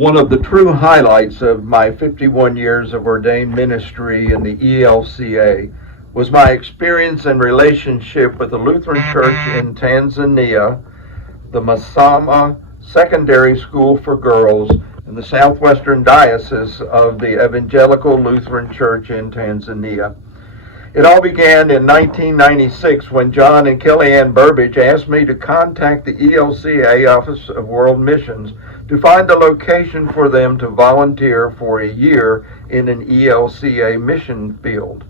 One of the true highlights of my 51 years of ordained ministry in the ELCA was my experience and relationship with the Lutheran Church in Tanzania, the Masama Secondary School for Girls, in the southwestern diocese of the Evangelical Lutheran Church in Tanzania. It all began in 1996 when John and Kellyanne Burbidge asked me to contact the ELCA Office of World Missions to find a location for them to volunteer for a year in an ELCA mission field.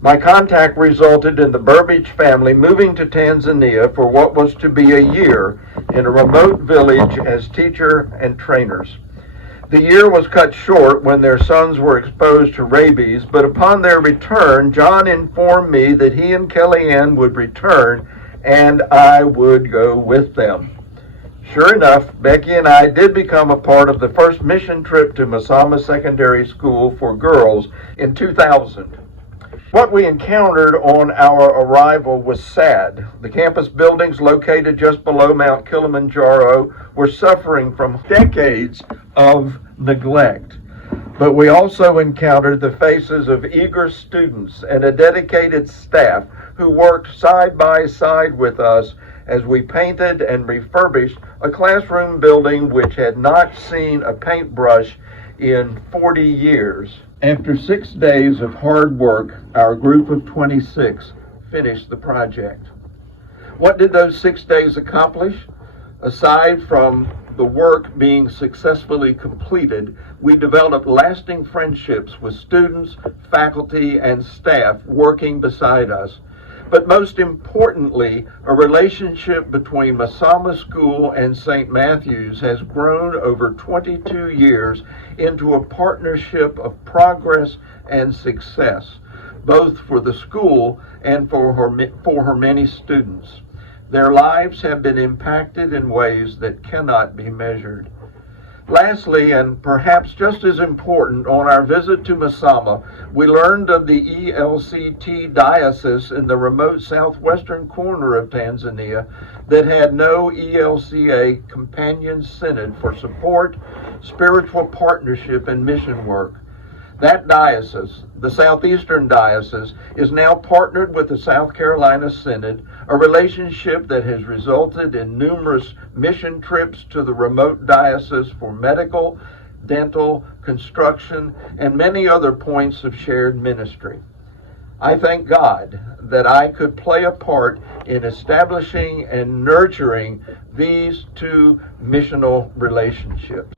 My contact resulted in the Burbidge family moving to Tanzania for what was to be a year in a remote village as teacher and trainers. The year was cut short when their sons were exposed to rabies, but upon their return, John informed me that he and Kellyanne would return and I would go with them. Sure enough, Becky and I did become a part of the first mission trip to Masama Secondary School for Girls in 2000. What we encountered on our arrival was sad. The campus buildings located just below Mount Kilimanjaro were suffering from decades of neglect. But we also encountered the faces of eager students and a dedicated staff who worked side by side with us as we painted and refurbished a classroom building which had not seen a paintbrush in 40 years. After 6 days of hard work, our group of 26 finished the project. What did those 6 days accomplish? Aside from the work being successfully completed, we developed lasting friendships with students, faculty, and staff working beside us. But most importantly, a relationship between Masama School and St. Matthew's has grown over 22 years into a partnership of progress and success, both for the school and for her many students. Their lives have been impacted in ways that cannot be measured. Lastly, and perhaps just as important, on our visit to Masama, we learned of the ELCT diocese in the remote southwestern corner of Tanzania that had no ELCA companion synod for support, spiritual partnership, and mission work. That diocese, the Southeastern Diocese, is now partnered with the South Carolina Synod, a relationship that has resulted in numerous mission trips to the remote diocese for medical, dental, construction, and many other points of shared ministry. I thank God that I could play a part in establishing and nurturing these two missional relationships.